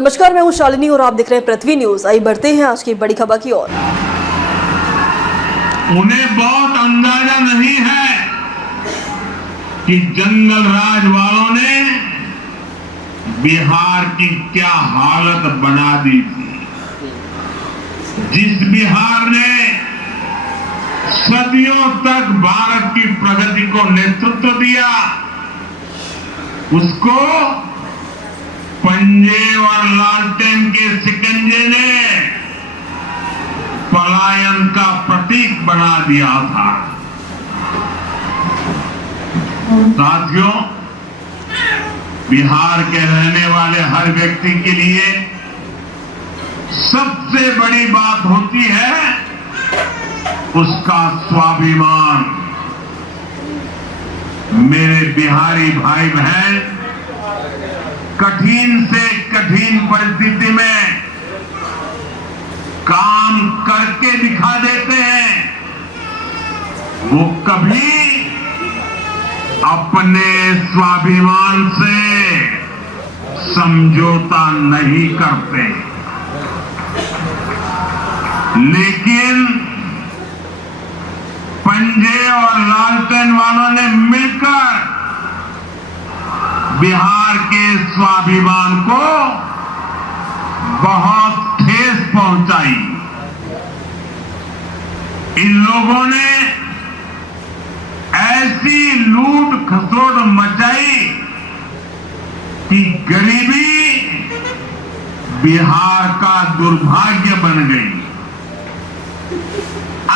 नमस्कार, मैं हूं शालिनी और आप देख रहे हैं पृथ्वी न्यूज। आइए बढ़ते हैं आज की बड़ी खबर की ओर। उन्हें बहुत अंदाजा नहीं है कि जंगल राज वालों ने बिहार की क्या हालत बना दी थी। जिस बिहार ने सदियों तक भारत की प्रगति को नेतृत्व दिया, उसको पंजे और लालटेन के शिकंजे ने पलायन का प्रतीक बना दिया था। साथियों, बिहार के रहने वाले हर व्यक्ति के लिए सबसे बड़ी बात होती है उसका स्वाभिमान। मेरे बिहारी भाई बहन कठिन से कठिन परिस्थिति में काम करके दिखा देते हैं। वो कभी अपने स्वाभिमान से समझौता नहीं करते, लेकिन पंजे और लालटेन वालों ने मिलकर बिहार के स्वाभिमान को बहुत ठेस पहुंचाई। इन लोगों ने ऐसी लूट खसोट मचाई कि गरीबी बिहार का दुर्भाग्य बन गई।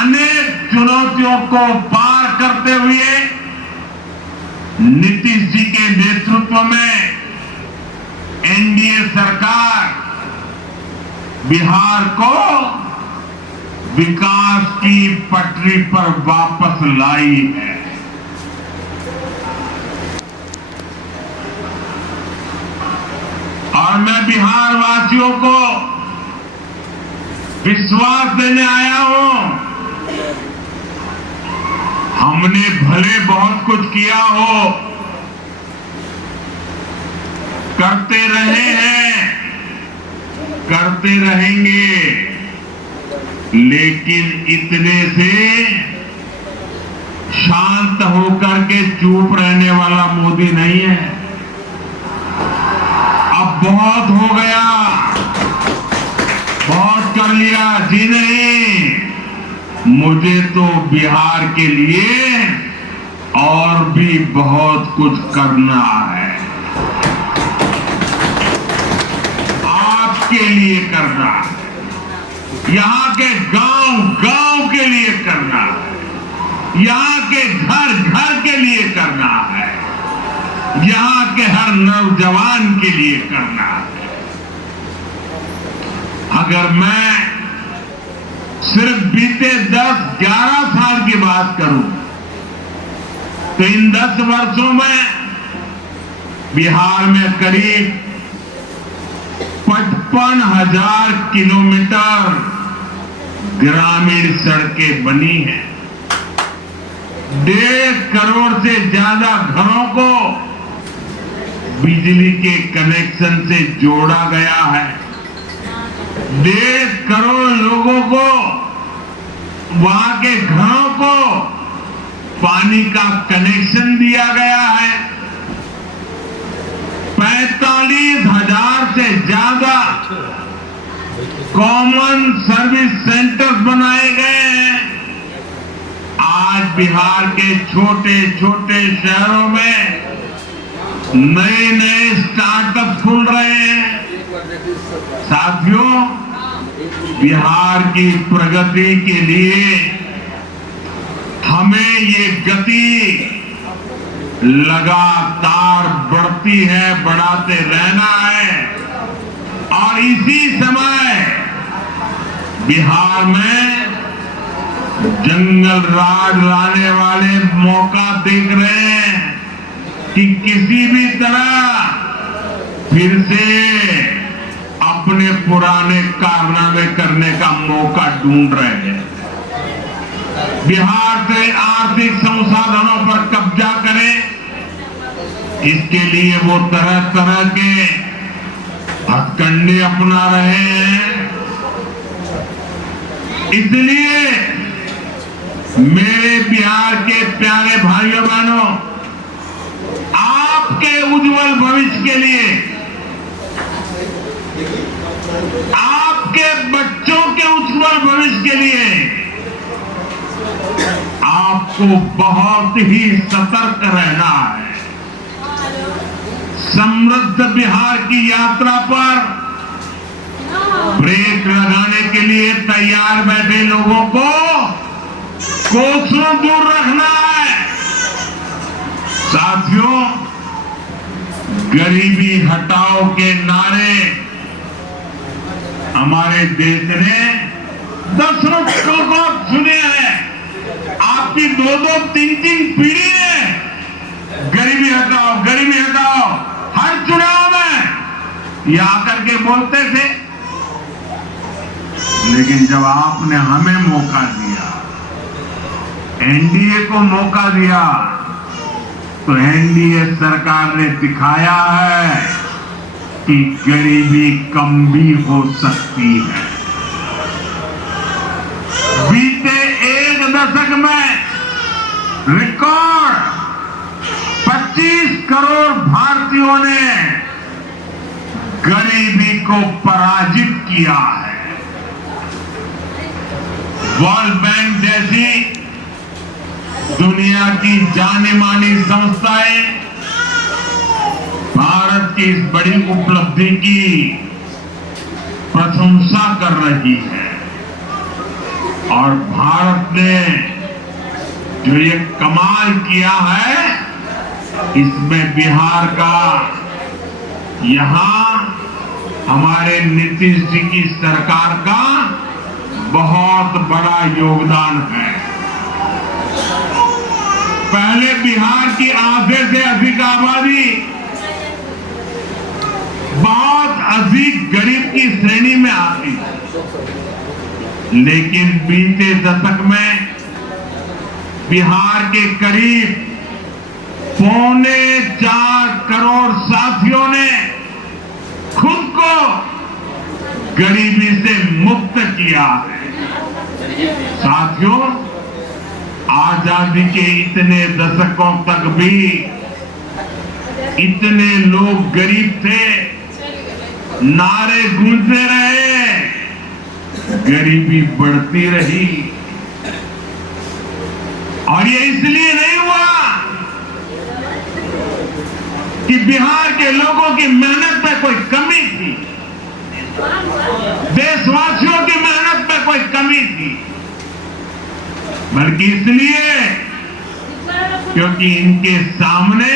अनेक चुनौतियों को पार करते हुए नीतीश जी के नेतृत्व में एनडीए सरकार बिहार को विकास की पटरी पर वापस लाई है। और मैं बिहार वासियों को विश्वास देने आया हूं। हमने भले बहुत कुछ किया हो, करते रहे हैं, करते रहेंगे, लेकिन इतने से शांत होकर के चुप रहने वाला मोदी नहीं है। अब बहुत हो गया, बहुत कर लिया जी नहीं। मुझे तो बिहार के लिए और भी बहुत कुछ करना है, आपके लिए करना है, यहाँ के गांव गांव के लिए करना है, यहाँ के घर घर के लिए करना है, यहाँ के हर नौजवान के लिए करना है। अगर मैं सिर्फ बीते 10-11 साल की बात करूं तो इन 10 वर्षों में बिहार में करीब 55,000 किलोमीटर ग्रामीण सड़कें बनी हैं। 1.5 करोड़ से ज्यादा घरों को बिजली के कनेक्शन से जोड़ा गया है। 1.5 करोड़ लोगों को, वहां के घरों को पानी का कनेक्शन दिया गया है। 45,000 से ज्यादा कॉमन सर्विस सेंटर्स बनाए गए हैं। आज बिहार के छोटे छोटे शहरों में नए नए स्टार्टअप खुल रहे हैं। साथियों, बिहार की प्रगति के लिए हमें ये गति लगातार बढ़ती है, बढ़ाते रहना है। और इसी समय बिहार में जंगल राज लाने वाले मौका देख रहे हैं कि किसी भी तरह फिर से अपने पुराने कारनामे करने का मौका ढूंढ रहे हैं। बिहार से आर्थिक संसाधनों पर कब्जा करें, इसके लिए वो तरह तरह के हथकंडे अपना रहे हैं। इसलिए मेरे बिहार के प्यारे भाइयों बहनों, आपके उज्जवल भविष्य के लिए, आपके बच्चों के उज्जवल भविष्य के लिए आपको बहुत ही सतर्क रहना है। समृद्ध बिहार की यात्रा पर ब्रेक लगाने के लिए तैयार बैठे लोगों को कोसों दूर रखना है। साथियों, गरीबी हटाओ के नारे हमारे देश ने दशकों को सुने हैं। आपकी दो दो तीन तीन पीढ़ी ने गरीबी हटाओ, गरीबी हटाओ हर चुनाव में ये आकर के बोलते थे। लेकिन जब आपने हमें मौका दिया, एनडीए को मौका दिया, तो एनडीए सरकार ने दिखाया है कि गरीबी कम भी हो सकती है। बीते एक दशक में रिकॉर्ड 25 करोड़ भारतीयों ने गरीबी को पराजित किया है। वर्ल्ड बैंक जैसी दुनिया की जानी मानी संस्थाएं भारत की इस बड़ी उपलब्धि की प्रशंसा कर रही है। और भारत ने जो ये कमाल किया है, इसमें बिहार का, यहां हमारे नीतीश जी की सरकार का बहुत बड़ा योगदान है। पहले बिहार की आधे से अधिक आबादी बहुत अधिक गरीब की श्रेणी में आती है, लेकिन बीते दशक में बिहार के करीब 4.25 करोड़ साथियों ने खुद को गरीबी से मुक्त किया है। साथियों, आजादी के इतने दशकों तक भी इतने लोग गरीब थे, नारे गूंजते रहे, गरीबी बढ़ती रही। और ये इसलिए नहीं हुआ कि बिहार के लोगों की मेहनत में कोई कमी थी, देशवासियों की मेहनत में कोई कमी थी, बल्कि इसलिए क्योंकि इनके सामने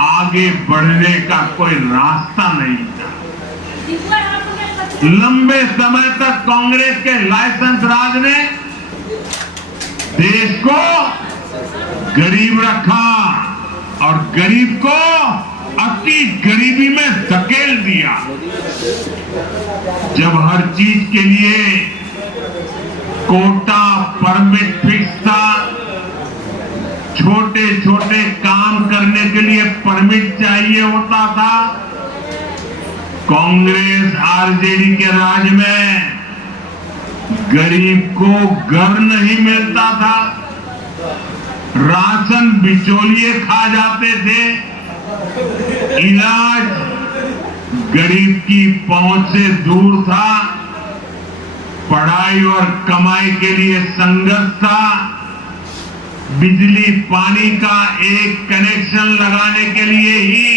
आगे बढ़ने का कोई रास्ता नहीं था। लंबे समय तक कांग्रेस के लाइसेंस राज ने देश को गरीब रखा और गरीब को अति गरीबी में धकेल दिया। जब हर चीज के लिए कोटा परमिट फिक्स था, छोटे छोटे काम करने के लिए परमिट चाहिए होता था, कांग्रेस आरजेडी के राज में गरीब को घर नहीं मिलता था, राशन बिचौलिए खा जाते थे, इलाज गरीब की पहुंच से दूर था, पढ़ाई और कमाई के लिए संघर्ष था, बिजली पानी का एक कनेक्शन लगाने के लिए ही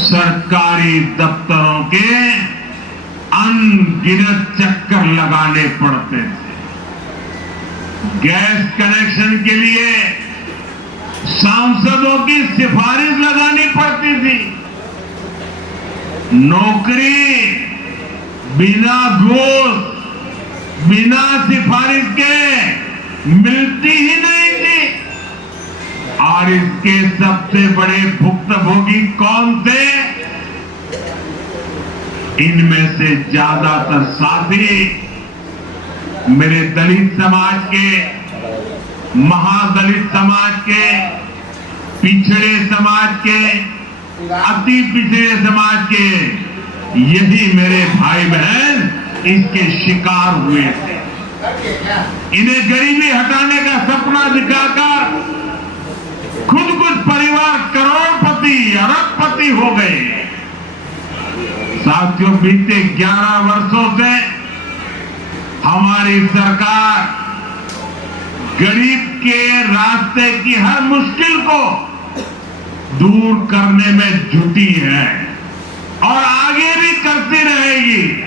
सरकारी दफ्तरों के अनगिनत चक्कर लगाने पड़ते थे। गैस कनेक्शन के लिए सांसदों की सिफारिश लगानी पड़ती थी। नौकरी बिना घूस, बिना सिफारिश के मिलती ही नहीं थी। और इसके सबसे बड़े भुक्तभोगी कौन थे? इनमें से ज्यादातर साथी मेरे दलित समाज के, महादलित समाज के, पिछड़े समाज के, अति पिछड़े समाज के यही मेरे भाई बहन इसके शिकार हुए थे। इन्हें गरीबी हटाने का सपना दिखाकर खुद कुछ परिवार करोड़पति अरबपति हो गए। साथियों, बीते 11 वर्षों से हमारी सरकार गरीब के रास्ते की हर मुश्किल को दूर करने में जुटी है और आगे भी करती रहेगी।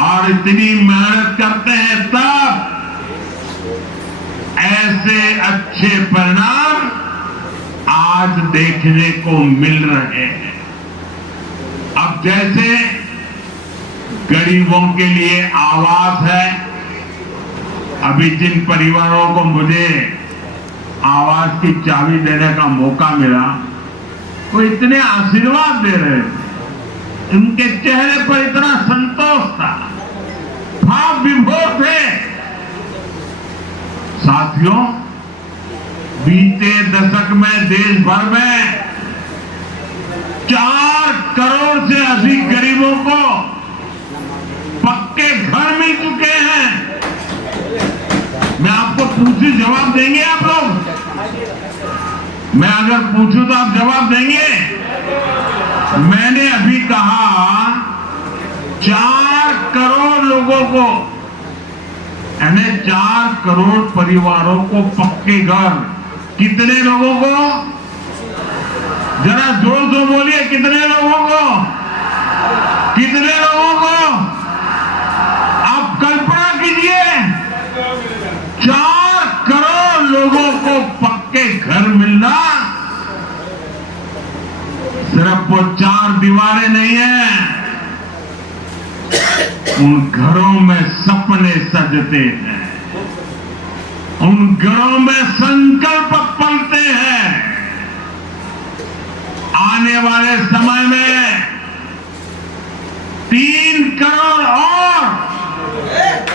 और इतनी मेहनत करते हैं तब ऐसे अच्छे परिणाम आज देखने को मिल रहे हैं। अब जैसे गरीबों के लिए आवास है, अभी जिन परिवारों को मुझे आवास की चाबी देने का मौका मिला, वो इतने आशीर्वाद दे रहे थे, उनके चेहरे पर इतना संतोष था, भाव विभोर थे। साथियों, बीते दशक में देश भर में 4 करोड़ से अधिक गरीबों को पक्के घर मिल चुके हैं। मैं आपको पूछूं, जवाब देंगे आप लोग? मैं अगर पूछूं तो आप जवाब देंगे? मैंने अभी कहा 4 करोड़ लोगों को, यानी 4 करोड़ परिवारों को पक्के घर। कितने लोगों को? जरा जोर से बोलिए, कितने लोगों को? कितने लोगों को? आप कल्पना कीजिए, 4 करोड़ लोगों को पक्के घर मिलना। सिर्फ वो 4 दीवारें नहीं है, उन घरों में सपने सजते हैं, उन घरों में संकल्प पलते हैं। आने वाले समय में 3 करोड़ और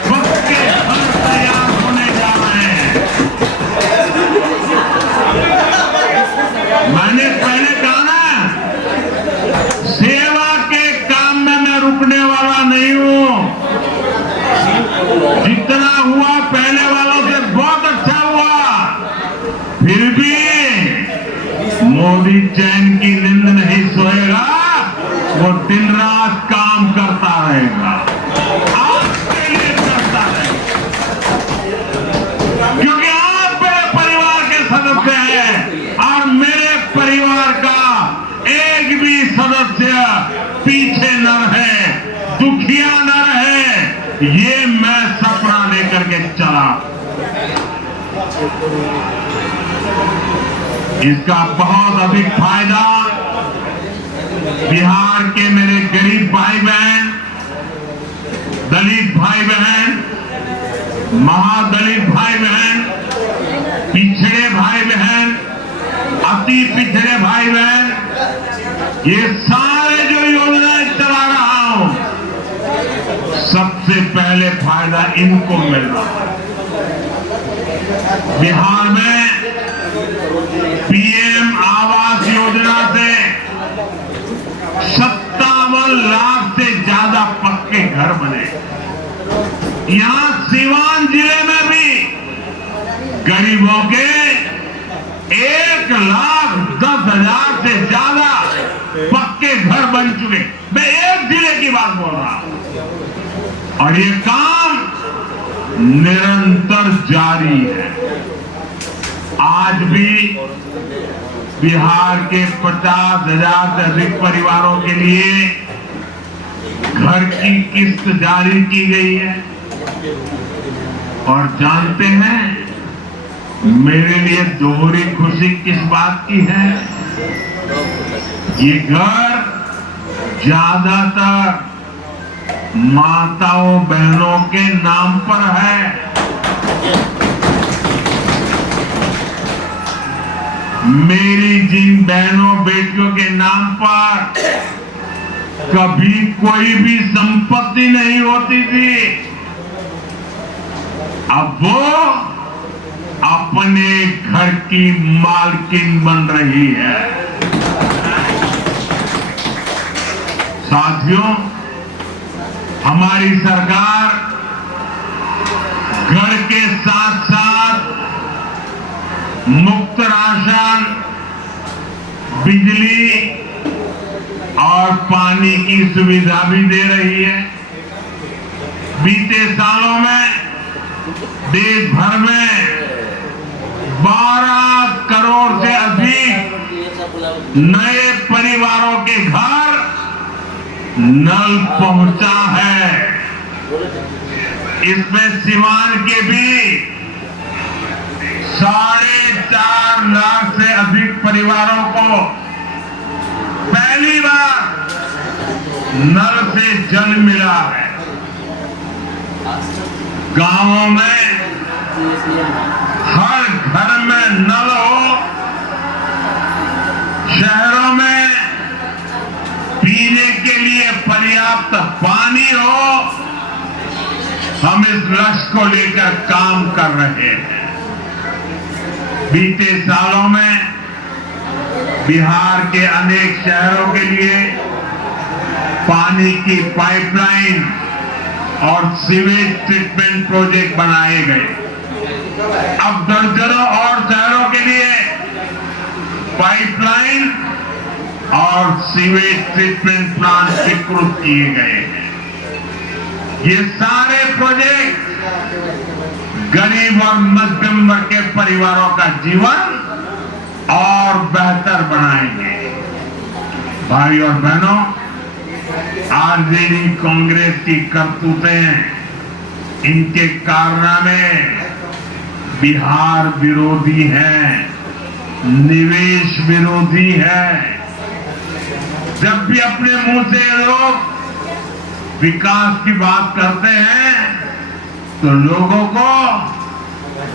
पक्के घर तैयार होने जा रहे हैं। मैंने पहले कहा ना, सेवा के काम में मैं रुकने वाला नहीं हूं। जितना हुआ पहले वालों से बहुत अच्छा हुआ, फिर भी मोदी चैन की नींद नहीं सोएगा, वो दिन रात काम करता रहेगा, आपके लिए करता रहेगा, क्योंकि आप मेरे परिवार के सदस्य हैं और मेरे परिवार का एक भी सदस्य पीछे न रहे, दुखिया न रहे, ये मैं सपना लेकर के चला। इसका बहुत अधिक फायदा बिहार के मेरे गरीब भाई बहन, दलित भाई बहन, महादलित भाई बहन, पिछड़े भाई बहन, अति पिछड़े भाई बहन, ये सारे जो योजनाएं चला रहा हूं, सबसे पहले फायदा इनको मिल रहा है। बिहार में पीएम आवास योजना से 57 लाख से ज्यादा पक्के घर बने। यहां सीवान जिले में भी गरीबों के 1,10,000 से ज्यादा पक्के घर बन चुके। मैं एक जिले की बात बोल रहा हूं और ये काम निरंतर जारी है। आज भी बिहार के 50,000 से अधिक परिवारों के लिए घर की किस्त जारी की गई है। और जानते हैं मेरे लिए दोहरी खुशी किस बात की है? ये घर ज्यादातर माताओं बहनों के नाम पर है। मेरी जिन बहनों बेटियों के नाम पर कभी कोई भी संपत्ति नहीं होती थी, अब वो अपने घर की मालकिन बन रही है। साथियों, हमारी सरकार घर के साथ साथ मुफ्त राशन, बिजली और पानी की सुविधा भी दे रही है। बीते सालों में देश भर में 12 करोड़ से अधिक नए परिवारों के घर नल पहुंचा है। इसमें सीवान के भी 4.5 लाख से अधिक परिवारों को पहली बार नल से जल मिला है। गांवों में हर घर में नल हो, शहरों में पीने के लिए पर्याप्त पानी हो, हम इस लक्ष्य को लेकर काम कर रहे हैं। बीते सालों में बिहार के अनेक शहरों के लिए पानी की पाइपलाइन और सीवेज ट्रीटमेंट प्रोजेक्ट बनाए गए। अब दर्जनों और शहरों के लिए पाइपलाइन और सीवेज ट्रीटमेंट प्लांट स्वीकृत किए गए हैं। ये सारे प्रोजेक्ट गरीब और मध्यम वर्ग के परिवारों का जीवन और बेहतर बनाएंगे। भाई और बहनों, आरजेडी कांग्रेस की करतूतें, इनके कारनामे बिहार विरोधी हैं, निवेश विरोधी है। जब भी अपने मुंह से लोग विकास की बात करते हैं तो लोगों को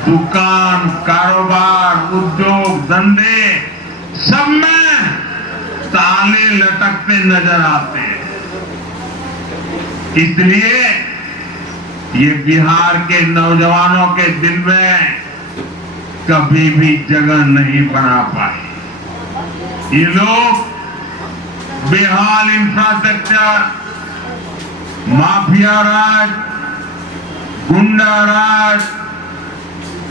दुकान, कारोबार, उद्योग, धंधे सब में ताले लटकते नजर आते हैं। इसलिए ये बिहार के नौजवानों के दिल में कभी भी जगह नहीं बना पाए। ये लोग बेहाल इंफ्रास्ट्रक्चर, माफिया राज, गुंडा राज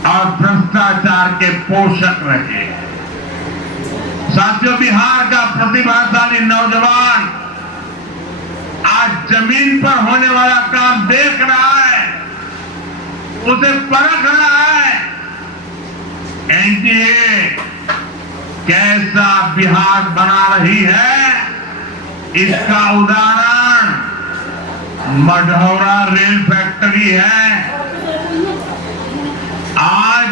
और भ्रष्टाचार के पोषक रहे। साथियों, बिहार का प्रतिभाशाली नौजवान आज जमीन पर होने वाला काम देख रहा है, उसे परख रहा है। एनडीए कैसा बिहार बना रही है, इसका उदाहरण मढ़ौरा रेल फैक्ट्री है। आज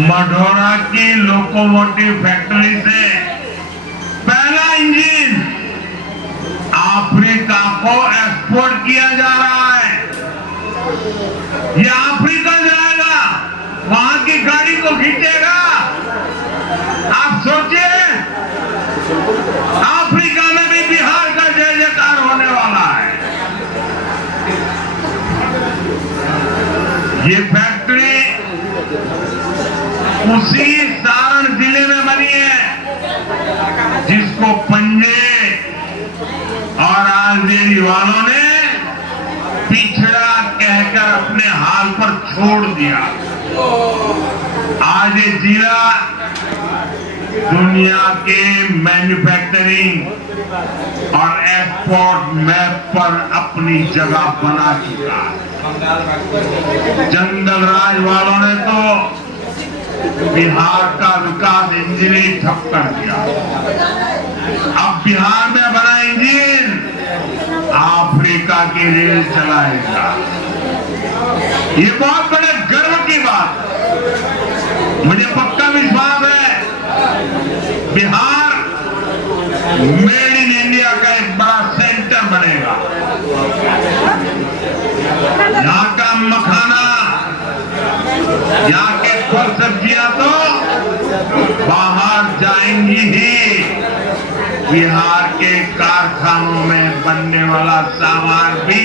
मढ़ौरा की लोकोमोटिव फैक्ट्री से पहला इंजन अफ्रीका को एक्सपोर्ट किया जा रहा है। ये अफ्रीका जाएगा, वहां की गाड़ी को खींचेगा। आप सोचिए, अफ्रीका में भी बिहार का जय जयकार होने वाला है। ये फैक्ट्री उसी सारण जिले में बनी है जिसको पंजे और आरजेडी वालों ने पिछड़ा कहकर अपने हाल पर छोड़ दिया। आज ये जिला दुनिया के मैन्युफैक्चरिंग और एक्सपोर्ट मैप पर अपनी जगह बना चुका है। जंगल राज वालों ने तो बिहार का विकास इंजन ही ठप कर दिया। अब बिहार में बना इंजन अफ्रीका की रेल चलाएगा। ये बहुत बड़े गर्व की बात। मुझे पक्का विश्वास है बिहार मेड इन इंडिया का एक बड़ा सेंटर बनेगा। यहाँ का मखाना, यहाँ के फल सब्जियां तो बाहर जाएंगी ही। बिहार के कारखानों में बनने वाला सामान भी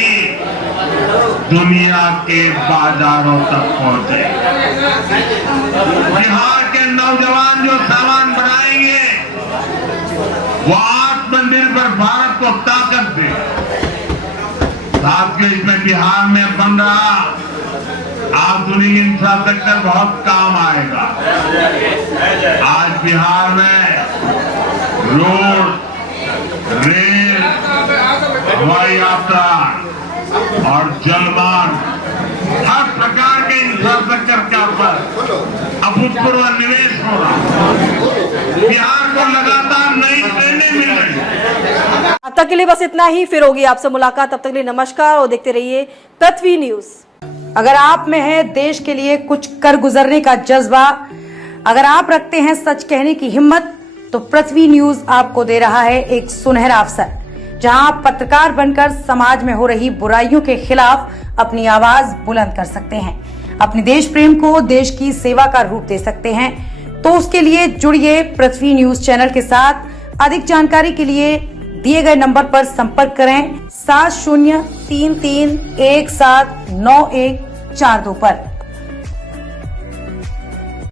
दुनिया के बाजारों तक पहुंचे। बिहार के नौजवान जो सामान बनाएंगे वो आत्मनिर्भर भारत को ताकत दे। साथियों, इसमें बिहार में बन रहा आधुनिक इंफ्रास्ट्रक्चर बहुत काम आएगा। आज बिहार में रोड, रेल, हवाई यात्रा और जलमार्ग, हर प्रकार के इंफ्रास्ट्रक्चर के ऊपर अभूतपूर्व निवेश हो रहा। बिहार को लगातार नई ट्रेनें मिल रही है। अब तक के लिए बस इतना ही, फिर होगी आपसे मुलाकात। तब तक के लिए नमस्कार और देखते रहिए पृथ्वी न्यूज। अगर आप में है देश के लिए कुछ कर गुजरने का जज्बा, अगर आप रखते हैं सच कहने की हिम्मत, तो पृथ्वी न्यूज आपको दे रहा है एक सुनहरा अवसर, जहां आप पत्रकार बनकर समाज में हो रही बुराइयों के खिलाफ अपनी आवाज बुलंद कर सकते हैं, अपने देश प्रेम को देश की सेवा का रूप दे सकते हैं। तो उसके लिए जुड़िए पृथ्वी न्यूज चैनल के साथ। अधिक जानकारी के लिए दिए गए नंबर पर संपर्क करें 7033179142 पर।